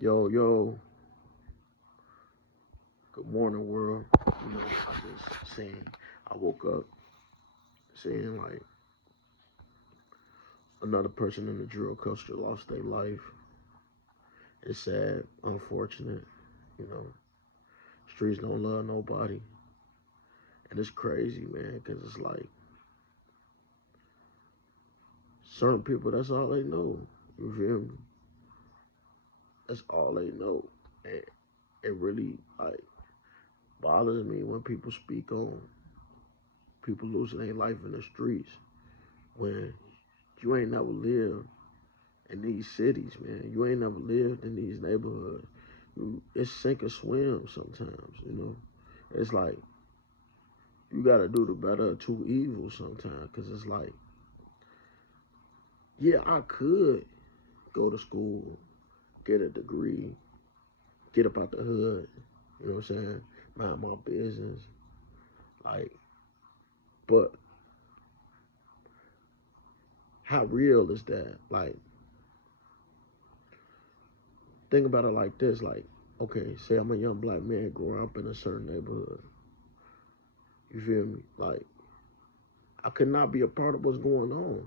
Yo, yo, good morning, world. I just saying, I woke up seeing like another person in the drill culture lost their life. It's sad, unfortunate, you know. Streets don't love nobody. And it's crazy, man, because it's like certain people, that's all they know. You feel me? That's all they know. And it really, like, bothers me when people speak on people losing their life in the streets when you ain't never lived in these cities, man. You ain't never lived in these neighborhoods. It's sink or swim sometimes, you know. It's like you got to do the better of two evils sometimes, because it's like, yeah, I could go to school, get a degree, get up out the hood, you know what I'm saying, mind my business, like, but how real is that? Like, think about it like this, like, okay, say I'm a young black man growing up in a certain neighborhood. You feel me? Like, I could not be a part of what's going on.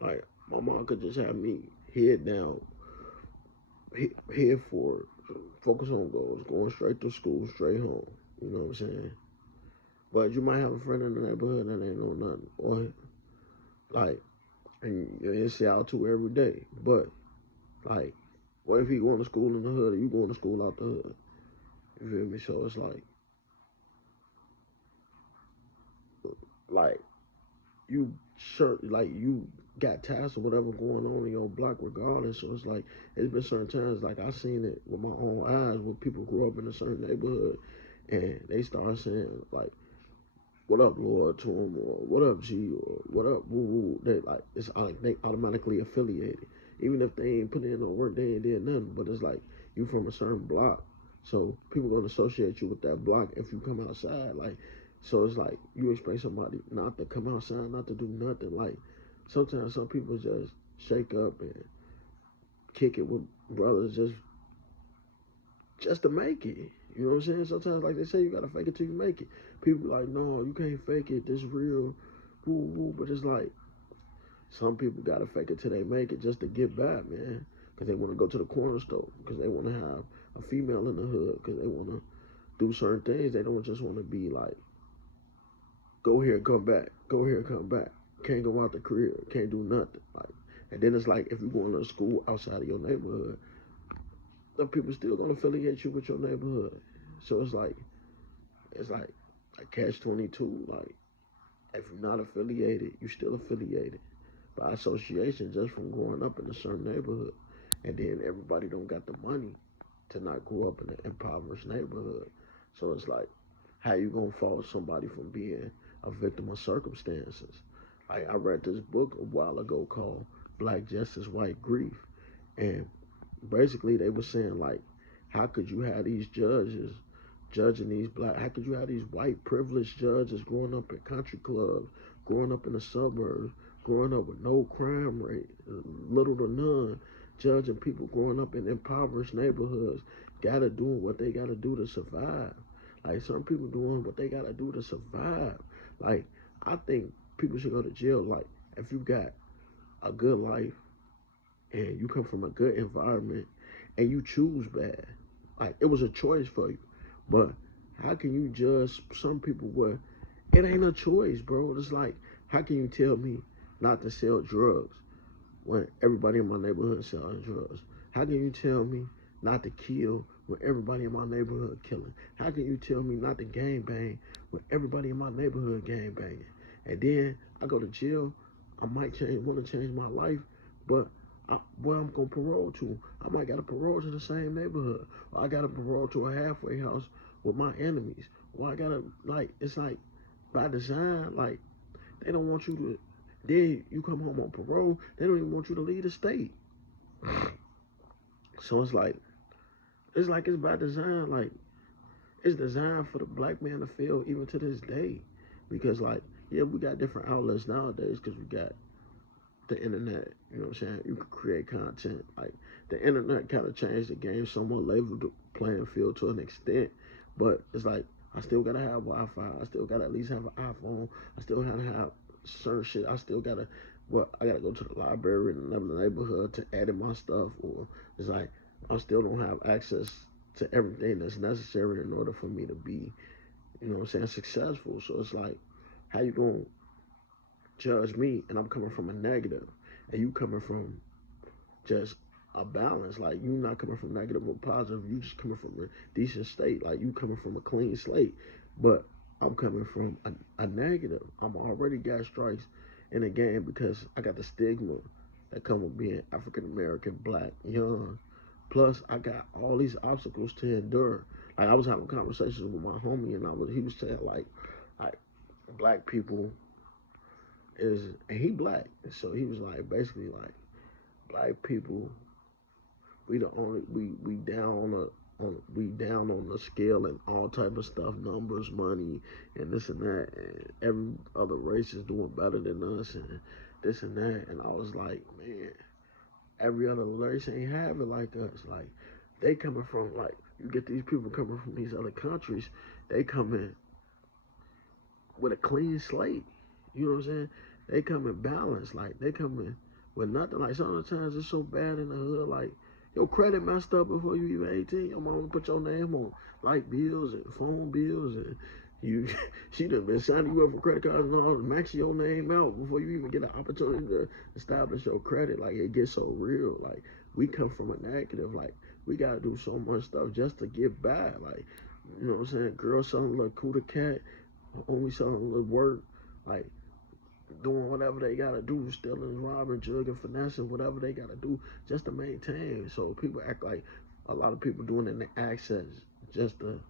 Like, my mom could just have me head down, head forward, focus on goals, going straight to school, straight home. You know what I'm saying? But you might have a friend in the neighborhood that ain't know nothing, or like, and you see out to every day. But like, what if he going to school in the hood, or you going to school out the hood? You feel me? So it's like you sure like you got ties or whatever going on in your block regardless. So it's like it's been certain times like I seen it with my own eyes where people grew up in a certain neighborhood and they start saying like what up Lord to them or what up G or what up woo woo. They like it's like they automatically affiliated. Even if they ain't put in no work, they ain't did nothing. But it's like you from a certain block. So people gonna associate you with that block if you come outside. Like so it's like you expect somebody not to come outside, not to do nothing. Like sometimes some people just shake up and kick it with brothers just to make it. You know what I'm saying? Sometimes like they say you gotta fake it till you make it. People be like, no, you can't fake it, this real, woo woo, but it's like some people gotta fake it till they make it just to get back, man. Cause they wanna go to the corner store, cause they wanna have a female in the hood, cause they wanna do certain things. They don't just wanna be like go here, come back. Go here, come back. Can't go out the crib. Can't do nothing. Like, and then it's like if you're going to school outside of your neighborhood, the people still gonna affiliate you with your neighborhood. So it's like a catch 22. Like if you're not affiliated, you still affiliated by association just from growing up in a certain neighborhood. And then everybody don't got the money to not grow up in an impoverished neighborhood. So it's like, how you gonna fault somebody from being a victim of circumstances? Like I read this book a while ago called Black Justice, White Grief, and basically they were saying like, how could you have these judges judging these black? How could you have these white privileged judges growing up in country clubs, growing up in the suburbs, growing up with no crime rate, little to none, judging people growing up in impoverished neighborhoods, gotta doing what they gotta do to survive. Like some people doing what they gotta do to survive. Like I think people should go to jail. Like if you got a good life and you come from a good environment and you choose bad, like it was a choice for you. But how can you judge some people where it ain't a choice, bro? It's like, how can you tell me not to sell drugs when everybody in my neighborhood selling drugs? How can you tell me not to kill when everybody in my neighborhood killing? How can you tell me not to gang bang when everybody in my neighborhood gang banging? And then I go to jail, I might want to change my life, but where I'm gonna parole to? I might got a parole to the same neighborhood, or I got a parole to a halfway house with my enemies. Or I gotta like it's like by design, like they don't want you to. Then you come home on parole, they don't even want you to leave the state. So it's by design. Like it's designed for the black man to feel even to this day, because like yeah, we got different outlets nowadays because we got the internet. You know what I'm saying? You can create content. Like the internet kind of changed the game, somewhat leveled the playing field to an extent. But it's like I still gotta have Wi-Fi. I still gotta at least have an iPhone. I still gotta have certain shit. I still gotta, well, I gotta go to the library in another neighborhood to edit my stuff. Or it's like I still don't have access to everything that's necessary in order for me to be, you know what I'm saying, successful. So it's like, how you gonna judge me and I'm coming from a negative, and you coming from just a balance? Like, you not coming from negative or positive, you just coming from a decent state. Like, you coming from a clean slate. But I'm coming from a negative. I'm already got strikes in the game because I got the stigma that come with being African American, black, young. Plus, I got all these obstacles to endure. Like, I was having conversations with my homie, and he was saying like black people and he black, and so he was like, basically like, black people, we the only we down we down on the scale and all type of stuff, numbers, money, and this and that, and every other race is doing better than us, and this and that. And I was like, man, every other race ain't have it like us. Like, they coming from, like, you get these people coming from these other countries, they come in with a clean slate. You know what I'm saying? They come in balanced. Like, they come in with nothing. Like, sometimes it's so bad in the hood. Like, your credit messed up before you even 18. Your mama put your name on light bills and phone bills, and she done been signing you up for credit cards and all, maxing your name out before you even get an opportunity to establish your credit. Like, it gets so real. Like, we come from a negative. Like, we gotta do so much stuff just to get by. Like, you know what I'm saying? Girls selling little cooter cat, only selling little work, like, doing whatever they gotta do, stealing, robbing, jugging, finessing, whatever they gotta do just to maintain. So people act like a lot of people doing it in the access just to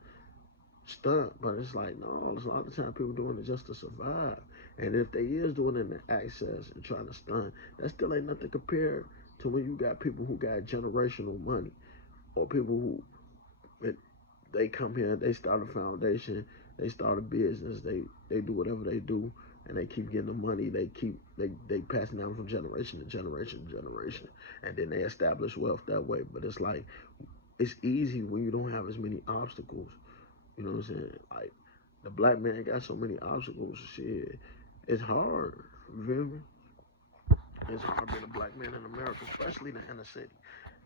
stunt, but it's like, no, there's a lot of time people doing it just to survive. And if they is doing it in the access and trying to stunt, that still ain't nothing compared to when you got people who got generational money, or people who, they come here, they start a foundation, they start a business, they do whatever they do, and they keep getting the money. They passing down from generation to generation to generation, and then they establish wealth that way. But it's like, it's easy when you don't have as many obstacles. You know what I'm saying? Like, the black man got so many obstacles. Shit, it's hard. You feel me? It's hard being a black man in America, especially in the inner city,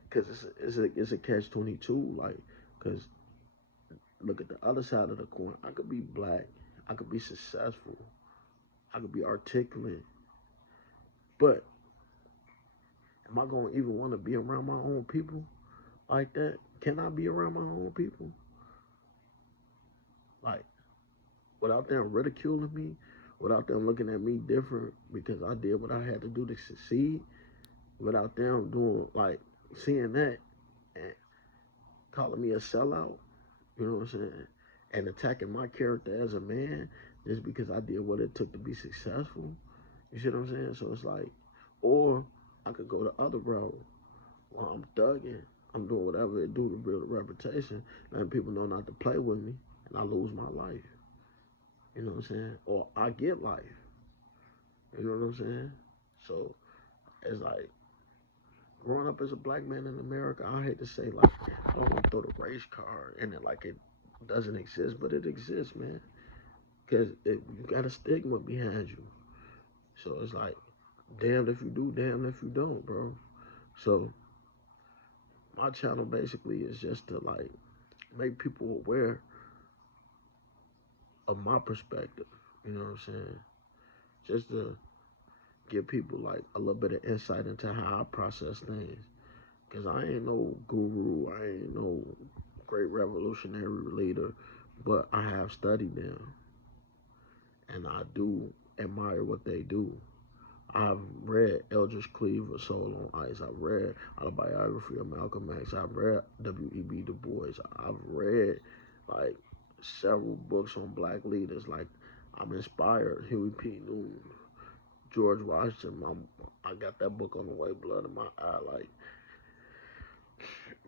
because it's a catch-22. Like, because look at the other side of the coin. I could be black, I could be successful, I could be articulate, but am I gonna even want to be around my own people like that? Can I be around my own people? Like, without them ridiculing me, without them looking at me different because I did what I had to do to succeed, without them doing, like, seeing that and calling me a sellout, you know what I'm saying? And attacking my character as a man just because I did what it took to be successful. You see what I'm saying? So it's like, or I could go the other route. While I'm thugging, I'm doing whatever it do to build a reputation, letting people know not to play with me, and I lose my life. You know what I'm saying? Or I get life. You know what I'm saying? So it's like, growing up as a black man in America, I hate to say, like, I don't want to throw the race card in it like it doesn't exist, but it exists, man. Because you got a stigma behind you. So it's like, damned if you do, damned if you don't, bro. So my channel basically is just to, like, make people aware of my perspective. You know what I'm saying? Just to give people, like, a little bit of insight into how I process things. Because I ain't no guru, I ain't no great revolutionary leader, but I have studied them. And I do admire what they do. I've read Eldridge Cleaver, Soul on Ice. I've read Autobiography of Malcolm X. I've read W.E.B. Du Bois. I've read, like, several books on black leaders. Like, I'm inspired. Huey P. Newton, George Washington. I got that book on the way, Blood in My Eye. Like,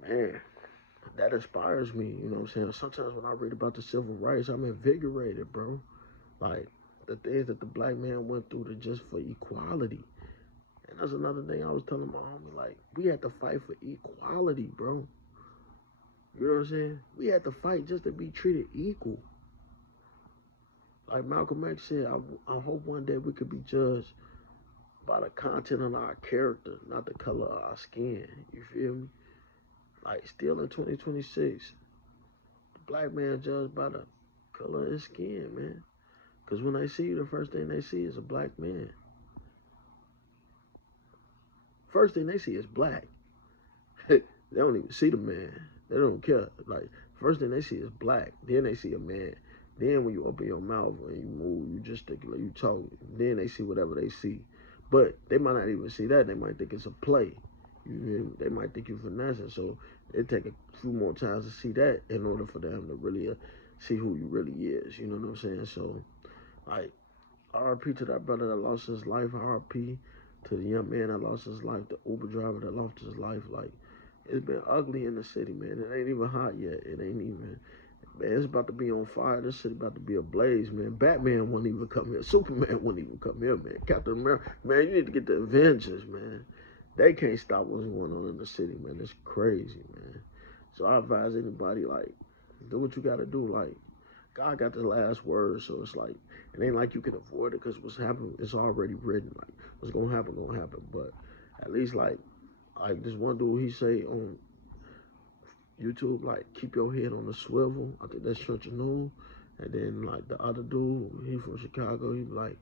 man, that inspires me. You know what I'm saying? Sometimes when I read about the civil rights, I'm invigorated, bro. Like, the things that the black man went through to just for equality. And that's another thing I was telling my homie. Like, we had to fight for equality, bro. You know what I'm saying? We had to fight just to be treated equal. Like Malcolm X said, I hope one day we could be judged by the content of our character, not the color of our skin. You feel me? Like, still in 2026, the black man judged by the color of his skin, man. Because when they see you, the first thing they see is a black man. First thing they see is black. They don't even see the man. They don't care. Like, first thing they see is black. Then they see a man. Then when you open your mouth and you move, you gesticulate, you talk, then they see whatever they see. But they might not even see that. They might think it's a play. They might think you're finessing. So it take a few more times to see that in order for them to really see who you really is. You know what I'm saying? So, like, RP to that brother that lost his life. RP to the young man that lost his life. The Uber driver that lost his life. Like, it's been ugly in the city, man. It ain't even hot yet. It ain't even. Man, it's about to be on fire. This city about to be ablaze, man. Batman wouldn't even come here. Superman wouldn't even come here, man. Captain America, man, you need to get the Avengers, man. They can't stop what's going on in the city, man. It's crazy, man. So I advise anybody, like, do what you got to do. Like, God got the last word, so it's like, it ain't like you can avoid it because what's happening, it's already written. Like, what's going to happen, going to happen. But at least, like this one dude, he say on YouTube, like, keep your head on the swivel. I think that's Church of Noon. And then, like, the other dude, he from Chicago, he be like,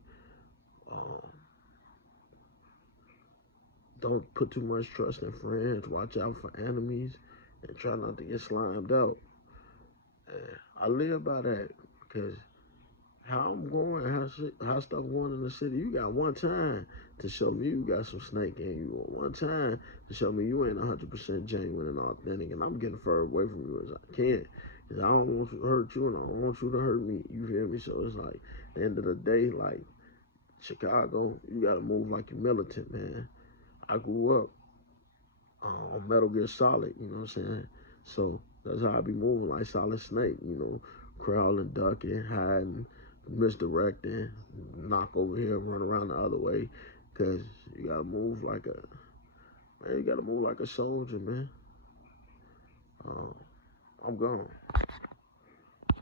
don't put too much trust in friends. Watch out for enemies. And try not to get slimed out. And I live by that because how I'm going, how stuff going in the city, you got one time to show me you got some snake in you. One time to show me you ain't 100% genuine and authentic, and I'm getting further away from you as I can. Because I don't want to hurt you, and I don't want you to hurt me. You feel me? So it's like, at the end of the day, like, Chicago, you got to move like you're militant, man. I grew up on Metal Gear Solid, you know what I'm saying? So that's how I be moving, like Solid Snake, you know, crawling, ducking, hiding, misdirecting, knock over here, run around the other way, because you gotta move like you gotta move like a soldier, man. I'm gone.